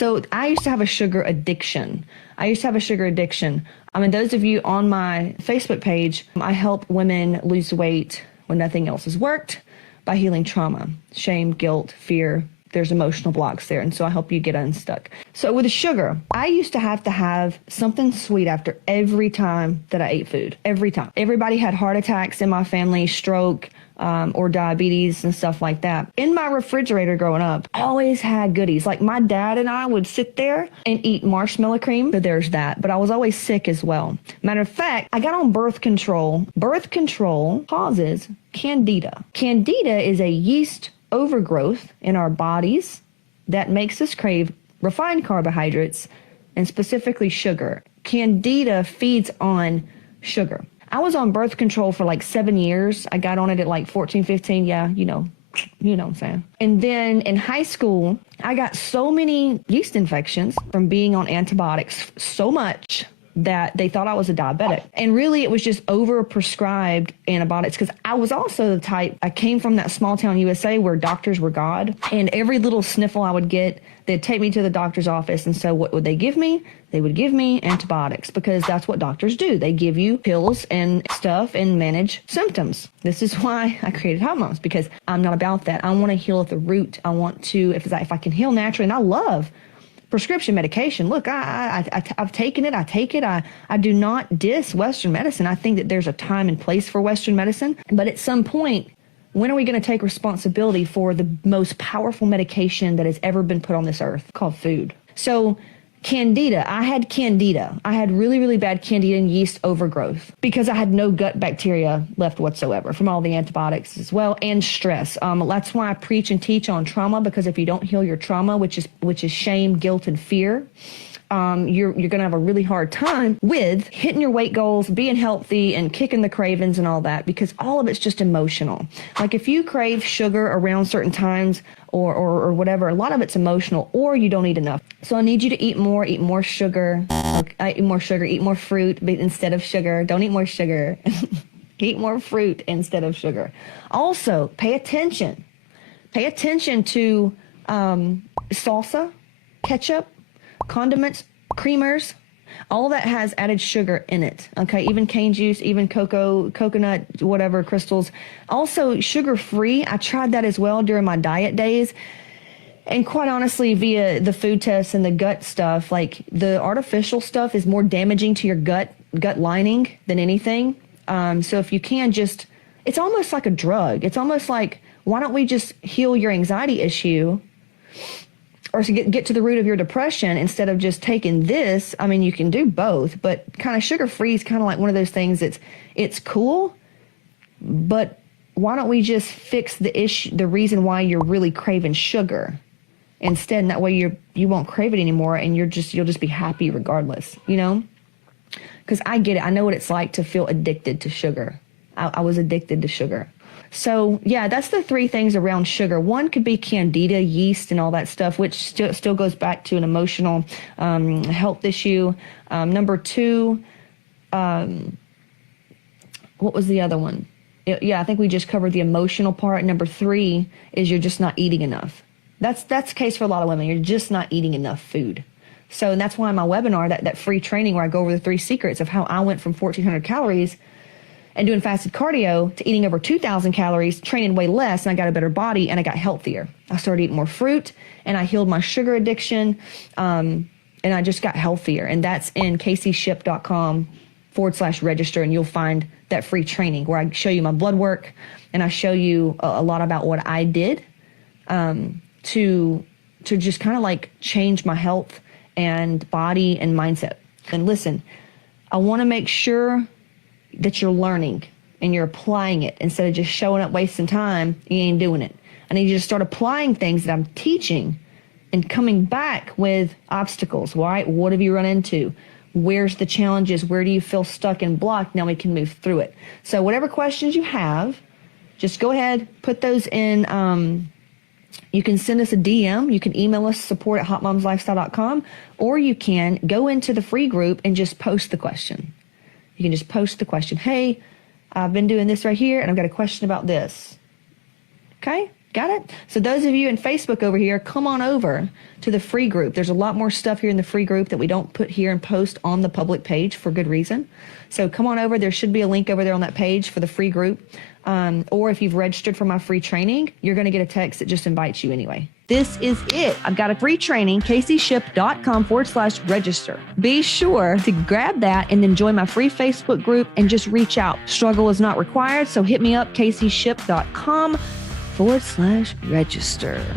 So I used to have a sugar addiction. I mean, those of you on my Facebook page, I help women lose weight when nothing else has worked by healing trauma, shame, guilt, fear. There's emotional blocks there, and so I help you get unstuck. So with the sugar, I used to have something sweet after every time that I ate food, every time. Everybody had heart attacks in my family, stroke, or diabetes and stuff like that. In my refrigerator growing up, I always had goodies. Like my dad and I would sit there and eat marshmallow cream. So there's that. But I was always sick as well. Matter of fact, I got on birth control. Birth control causes candida. Candida is a yeast overgrowth in our bodies that makes us crave refined carbohydrates and specifically sugar. Candida feeds on sugar. I was on birth control for like 7 years. I got on it at like 14, 15. Yeah, you know what I'm saying. And then in high school, I got so many yeast infections from being on antibiotics so much that they thought I was a diabetic. And really it was just over-prescribed antibiotics because I was also the type, I came from that small town USA where doctors were God. And every little sniffle I would get, they'd take me to the doctor's office. And so what would they give me? They would give me antibiotics because that's what doctors do. They give you pills and stuff and manage symptoms. This is why I created Hot Moms, because I'm not about that. I want to heal at the root. I want to, if I can heal naturally, and I love prescription medication. Look, I've taken it. I take it. I do not diss Western medicine. I think that there's a time and place for Western medicine. But at some point, when are we going to take responsibility for the most powerful medication that has ever been put on this earth called food? So candida, I had candida. I had really, really bad candida and yeast overgrowth because I had no gut bacteria left whatsoever from all the antibiotics as well, and stress. That's why I preach and teach on trauma, because if you don't heal your trauma, which is shame, guilt, and fear, you're going to have a really hard time with hitting your weight goals, being healthy, and kicking the cravings and all that, because all of it's just emotional. Like if you crave sugar around certain times or whatever, a lot of it's emotional, or you don't eat enough. So I need you to eat more sugar. Eat more fruit instead of sugar. Don't eat more sugar. Eat more fruit instead of sugar. Also, pay attention. Pay attention to salsa, ketchup, condiments, creamers, all that has added sugar in it, okay? Even cane juice, even coconut, whatever, crystals. Also, sugar-free. I tried that as well during my diet days. And quite honestly, via the food tests and the gut stuff, like the artificial stuff is more damaging to your gut lining than anything. So if you can just, it's almost like a drug. It's almost like, why don't we just heal your anxiety issue or to get to the root of your depression instead of just taking this? I mean, you can do both, but kind of sugar-free is kind of like one of those things that's, it's cool, but why don't we just fix the issue, the reason why you're really craving sugar instead, and that way you won't crave it anymore, and you'll just be happy regardless, you know? Because I get it. I know what it's like to feel addicted to sugar. I was addicted to sugar. So, yeah, that's the three things around sugar. One could be candida, yeast, and all that stuff, which still goes back to an emotional health issue. Number two, what was the other one? Yeah, I think we just covered the emotional part. Number three is you're just not eating enough. That's the case for a lot of women. You're just not eating enough food. So, and that's why my webinar, that free training where I go over the 3 secrets of how I went from 1,400 calories and doing fasted cardio to eating over 2,000 calories, training way less, and I got a better body, and I got healthier. I started eating more fruit, and I healed my sugar addiction, and I just got healthier. And that's in caseyship.com/register, and you'll find that free training where I show you my blood work, and I show you a lot about what I did to just kind of like change my health and body and mindset. And listen, I want to make sure that you're learning and you're applying it instead of just showing up wasting time. You ain't doing it. I need you to start applying things that I'm teaching and coming back with obstacles. Right? What have you run into? Where's the challenges? Where do you feel stuck and blocked? Now we can move through it. So whatever questions you have, just go ahead, put those in. You can send us a DM. You can email us, support@hotmomslifestyle.com, or you can go into the free group and just post the question. You can just post the question. Hey, I've been doing this right here, and I've got a question about this. Okay? Got it? So those of you in Facebook over here, come on over to the free group. There's a lot more stuff here in the free group that we don't put here and post on the public page for good reason. So come on over. There should be a link over there on that page for the free group. Or if you've registered for my free training, you're going to get a text that just invites you anyway. This is it. I've got a free training, CaseyShip.com/register. Be sure to grab that and then join my free Facebook group and just reach out. Struggle is not required. So hit me up, CaseyShip.com/register.